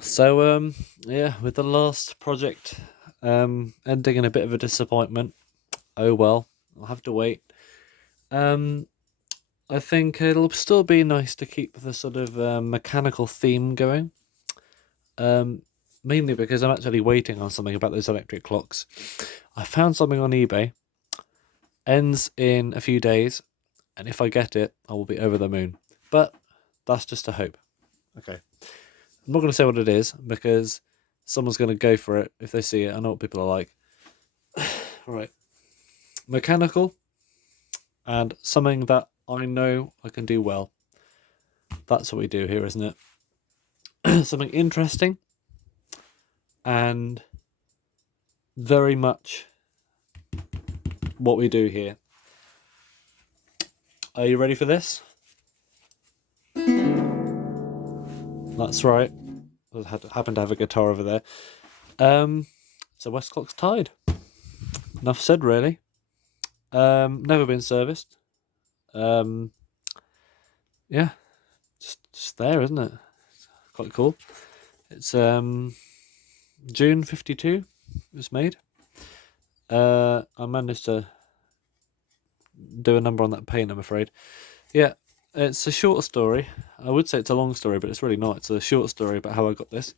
So yeah, with the last project ending in a bit of a disappointment. Oh well, I'll have to wait. Um, I think it'll still be nice to keep the sort of mechanical theme going. Um, Mainly because I'm actually waiting on something about those electric clocks. I found something on eBay. Ends in a few days, and if I get it, I will be over the moon. But that's just a hope. Okay. I'm not going to say what it is because someone's going to go for it if they see it. I know what people are like. Right. Mechanical and something that I know I can do well. That's what we do here, isn't it? Something interesting and very much what we do here. Are you ready for this? That's right. I happen to have a guitar over there. It's a Westclox Tide. Enough said, really. Never been serviced. Um, yeah, just there, isn't it? Quite cool. It's June 52. It was made. I managed to do a number on that paint, I'm afraid. Yeah, it's a short story. I would say it's a long story, but it's really not. It's a short story about how I got this.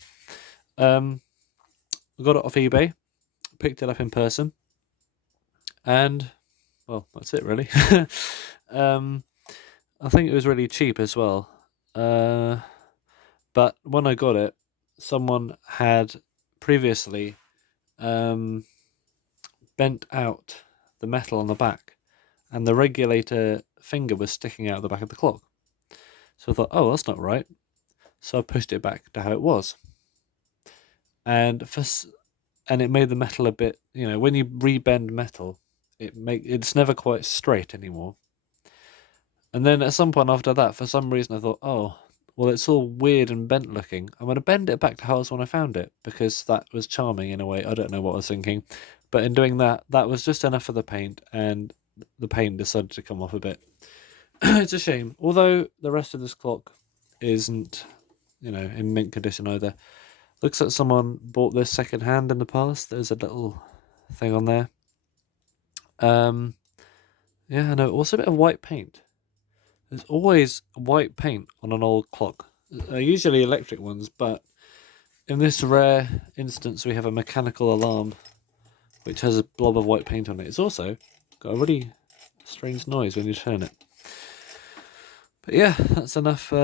I got it off eBay, picked it up in person, and well, that's it really. I think it was really cheap as well. But when I got it, someone had previously um, bent out the metal on the back, and the regulator finger was sticking out the back of the clock. So I thought, oh, that's not right. So I pushed it back to how it was, and it made the metal a bit. You know, when you rebend metal, it's never quite straight anymore. And then at some point after that, for some reason, I thought, oh, well, it's all weird and bent looking. I'm going to bend it back to how it was when I found it because that was charming in a way. I don't know what I was thinking. But in doing that, that was just enough for the paint, and the paint decided to come off a bit. It's a shame. Although the rest of this clock isn't, in mint condition either. Looks like someone bought this second hand in the past. There's a little thing on there. Yeah, I know. Also a bit of white paint. There's always white paint on an old clock. Usually electric ones, but in this rare instance, we have a mechanical alarm which has a blob of white paint on it. It's also got a really strange noise when you turn it. But yeah, that's enough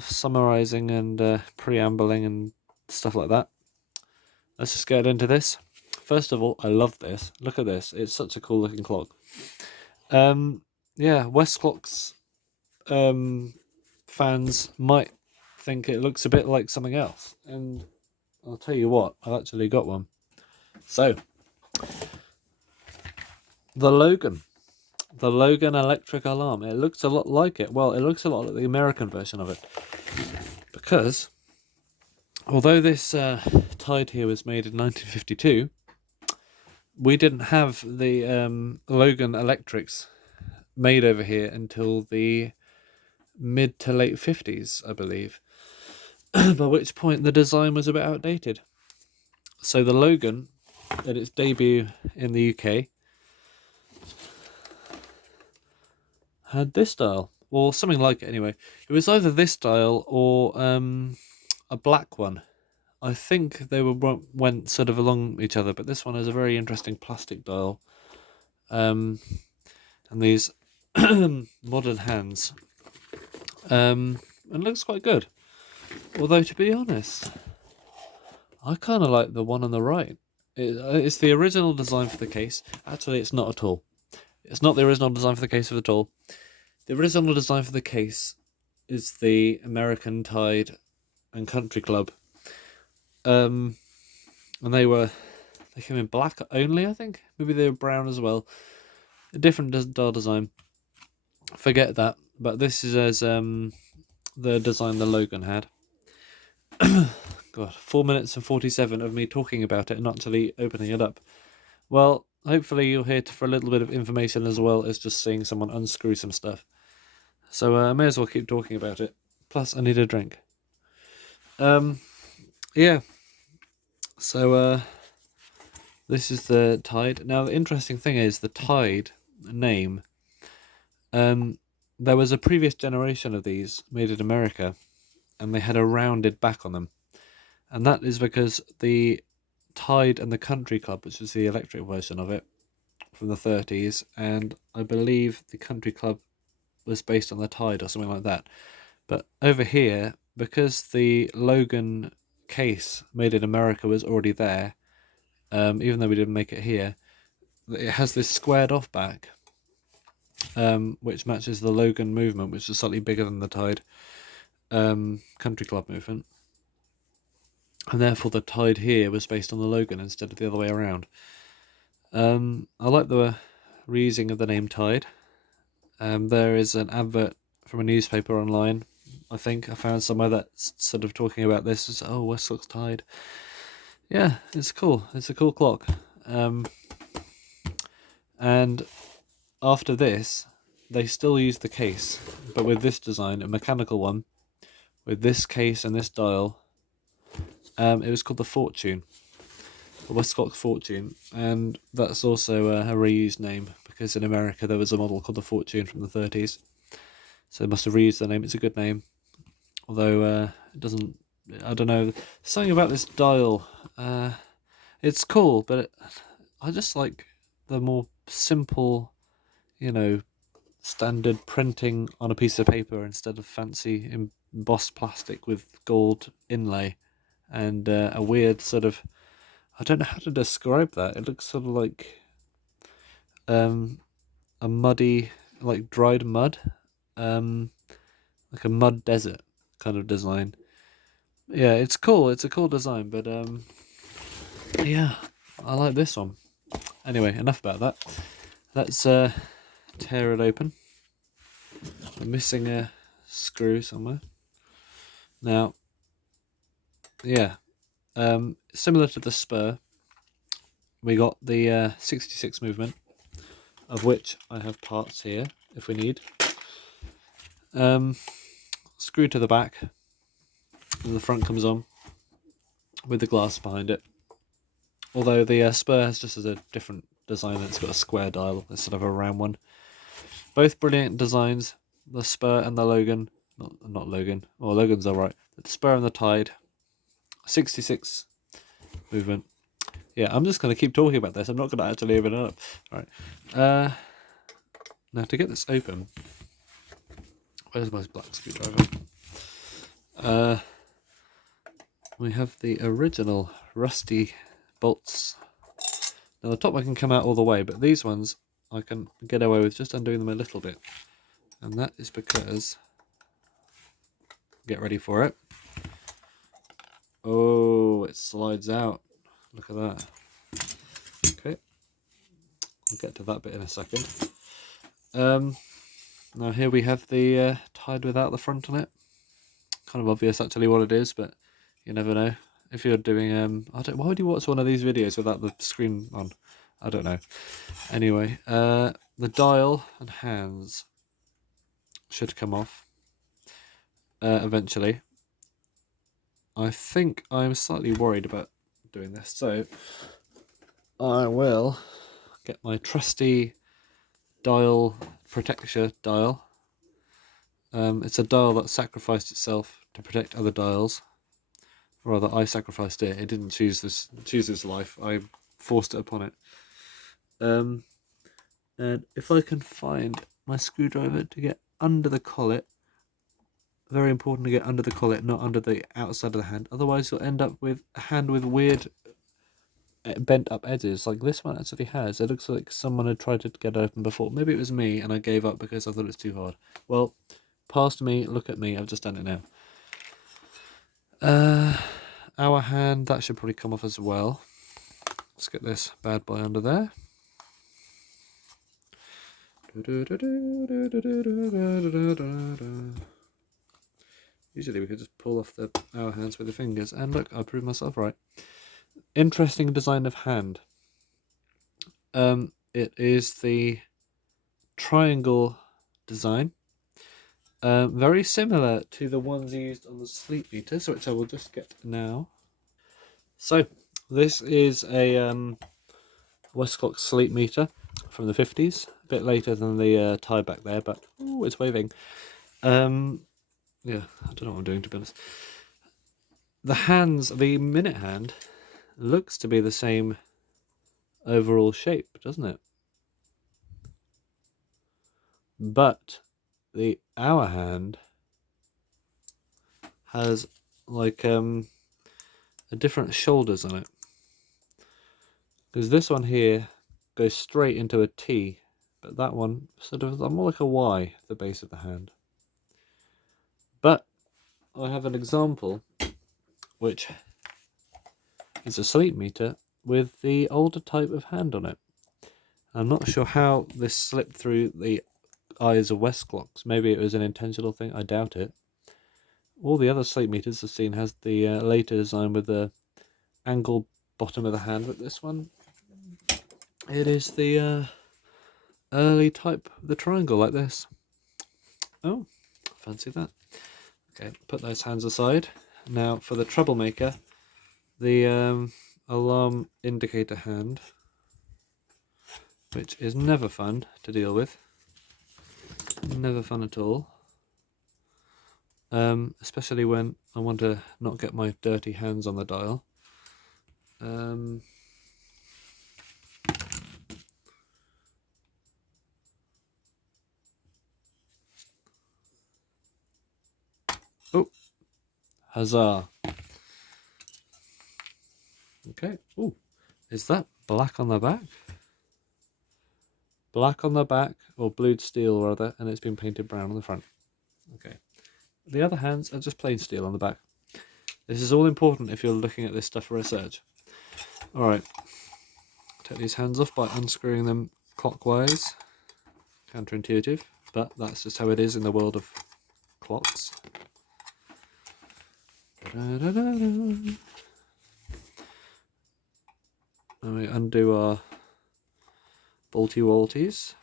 summarising and preambling and stuff like that. Let's just get into this. First of all, I love this. Look at this. It's such a cool looking clock. Yeah, Westclox fans might think it looks a bit like something else, and I'll tell you what, I've actually got one. So, the Logan electric alarm. It looks a lot like it. Well, it looks a lot like the American version of it, because although this Tide here was made in 1952, we didn't have the Logan electrics made over here until the mid to late 50s, I believe. By which point the design was a bit outdated. So the Logan, at its debut in the UK, had this style, or something like it anyway. It was either this style or a black one. I think they went sort of along each other, but this one has a very interesting plastic dial, and these modern hands, and looks quite good. Although, to be honest, I kind of like the one on the right. It's the original design for the case. Actually, it's not at all. It's not the original design for the case at all. The original design for the case is the American Tide and Country Club. And they came in black only, I think. Maybe they were brown as well. A different dial design. Forget that. But this is as the design the Logan had. God, 4 minutes and 47 of me talking about it and not actually opening it up. Well, hopefully you're here for a little bit of information as well as just seeing someone unscrew some stuff. So I may as well keep talking about it. Plus, I need a drink. yeah, so this is the Tide. Now the interesting thing is the Tide name. There was a previous generation of these made in America, and they had a rounded back on them, and that is because the Tide and the Country Club, which was the electric version of it from the 30s, and I believe the Country Club was based on the Tide or something like that. But over here, because the Logan case made in America was already there, even though we didn't make it here, it has this squared off back, which matches the Logan movement, which is slightly bigger than the Tide Country Club movement. And therefore the Tide here was based on the Logan instead of the other way around. I like the reusing of the name Tide. There is an advert from a newspaper online. I think I found somewhere that's sort of talking about this as, oh, Westclox Tide. Yeah, it's cool. It's a cool clock. And after this, they still use the case, but with this design, a mechanical one, with this case and this dial. It was called the Fortune, the Westclox Fortune, and that's also a reused name because in America there was a model called the Fortune from the 30s, so they must have reused the name. It's a good name, although it doesn't. I don't know. Something about this dial. It's cool, but I just like the more simple, standard printing on a piece of paper instead of fancy embossed plastic with gold inlay and a weird sort of, I don't know how to describe that. It looks sort of like a muddy, like dried mud, like a mud desert kind of design. Yeah, it's cool. It's a cool design, but yeah, I like this one. Anyway, enough about that. Let's tear it open. I'm missing a screw somewhere. Now, yeah, similar to the spur, we got the 66 movement, of which I have parts here if we need. Screw to the back, and the front comes on with the glass behind it. Although the spur has just a different design, it's got a square dial instead of a round one. Both brilliant designs, the spur and the Logan. Not Logan, well, Logan's alright. The spur and the Tide, 66 movement. Yeah, I'm just going to keep talking about this. I'm not going to actually open it up. Alright. Now to get this open, where's my black screwdriver? We have the original rusty bolts. Now the top one can come out all the way, but these ones I can get away with just undoing them a little bit. And that is because, get ready for it. Oh, it slides out. Look at that. Okay, I'll get to that bit in a second. Now here we have the Tide without the front on it. Kind of obvious actually what it is, but you never know. If you're doing why would you watch one of these videos without the screen on? I don't know. Anyway, the dial and hands should come off eventually. I think I'm slightly worried about doing this, so I will get my trusty dial protector dial. It's a dial that sacrificed itself to protect other dials. Or rather, I sacrificed it. It didn't choose this life. I forced it upon it. And if I can find my screwdriver to get under the collet, very important to get under the collet, not under the outside of the hand. Otherwise, you'll end up with a hand with weird bent up edges, like this one actually has. It looks like someone had tried to get it open before. Maybe it was me, and I gave up because I thought it was too hard. Well, past me, look at me. I've just done it now. Our hand, that should probably come off as well. Let's get this bad boy under there. Usually we could just pull off our hands with the fingers, and look, I proved myself right. Interesting design of hand. It is the triangle design. Very similar to the ones used on the sleep meters, which I will just get now. So this is a Westclox sleep meter from the 50s, a bit later than the Tide back there, but ooh, it's waving. Yeah, I don't know what I'm doing, to be honest. The minute hand looks to be the same overall shape, doesn't it? But the hour hand has like a different shoulders on it, because this one here goes straight into a T, but that one sort of more like a Y, the base of the hand. But I have an example which is a sleep meter with the older type of hand on it. I'm not sure how this slipped through the eyes of Westclox. Maybe it was an intentional thing, I doubt it. All the other sleep meters I've seen has the later design with the angled bottom of the hand, but this one, it is the early type, the triangle like this. Oh, fancy that. Okay, put those hands aside. Now for the troublemaker, the alarm indicator hand, which is never fun to deal with. Never fun at all. Especially when I want to not get my dirty hands on the dial. Oh, huzzah. Okay. Oh, is that black on the back? Black on the back, or blued steel rather, and it's been painted brown on the front. Okay. The other hands are just plain steel on the back. This is all important if you're looking at this stuff for research. Alright. Take these hands off by unscrewing them clockwise. Counterintuitive, but that's just how it is in the world of clocks. And we undo our bolty walties.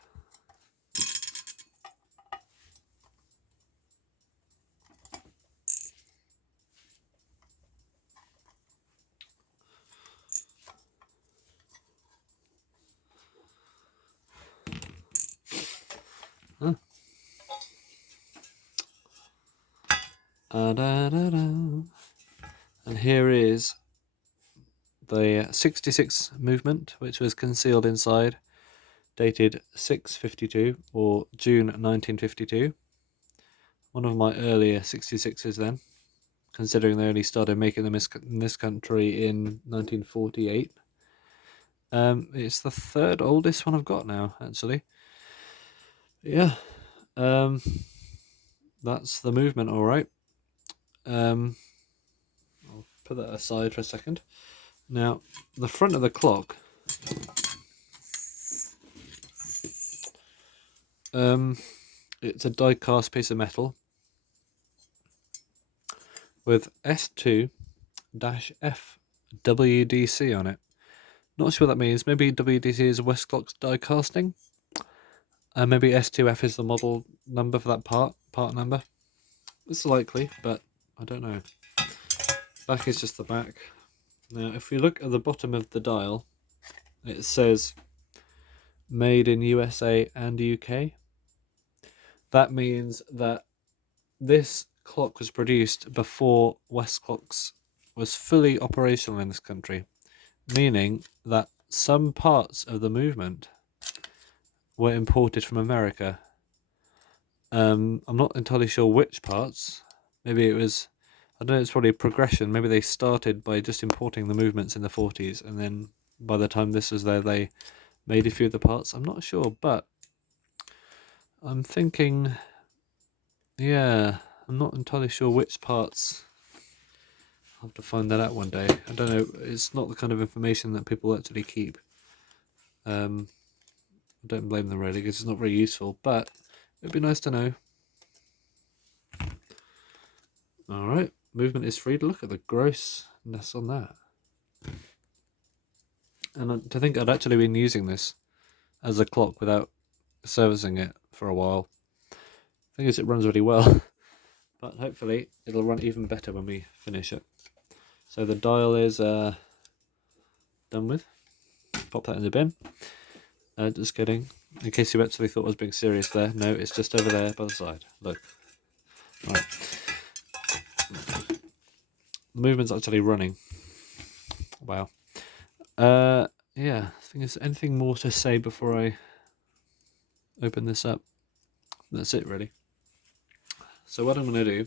And here is the 66 movement, which was concealed inside, dated 652 or June 1952. One of my earlier 66s then, considering they only started making them in this country in 1948. It's the third oldest one I've got now, actually. Yeah, that's the movement, all right. I'll put that aside for a second. Now, the front of the clock, it's a die-cast piece of metal with S2-F WDC on it. Not sure what that means. Maybe WDC is Westclox die casting. Maybe S2F is the model number for that part number. It's likely, but I don't know. Back is just the back. Now, if we look at the bottom of the dial, it says made in USA and UK. That means that this clock was produced before Westclox was fully operational in this country, meaning that some parts of the movement were imported from America. I'm not entirely sure which parts. Maybe it was, I don't know, it's probably a progression. Maybe they started by just importing the movements in the 40s, and then by the time this was there, they made a few of the parts. I'm not sure, but I'm thinking, yeah, I'm not entirely sure which parts. I'll have to find that out one day. I don't know, it's not the kind of information that people actually keep. I don't blame them really, because it's not very useful, but it'd be nice to know. Alright, movement is free. Look at the grossness on that. And to think I'd actually been using this as a clock without servicing it for a while. I think it runs really well, but hopefully it'll run even better when we finish it. So the dial is done with. Pop that in the bin. Just kidding. In case you actually thought I was being serious there. No, it's just over there by the side. Look. Right. The movement's actually running. Wow. Yeah. I think there's anything more to say before I open this up. That's it, really. So what I'm going to do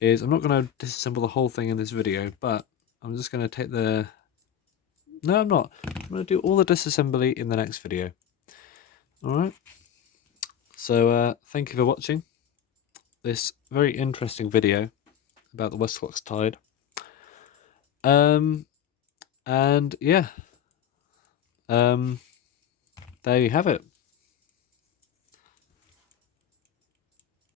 is I'm not going to disassemble the whole thing in this video, but I'm just going to take the... No, I'm not. I'm going to do all the disassembly in the next video. Alright. So thank you for watching this very interesting video about the Westclox Tide. And yeah, there you have it.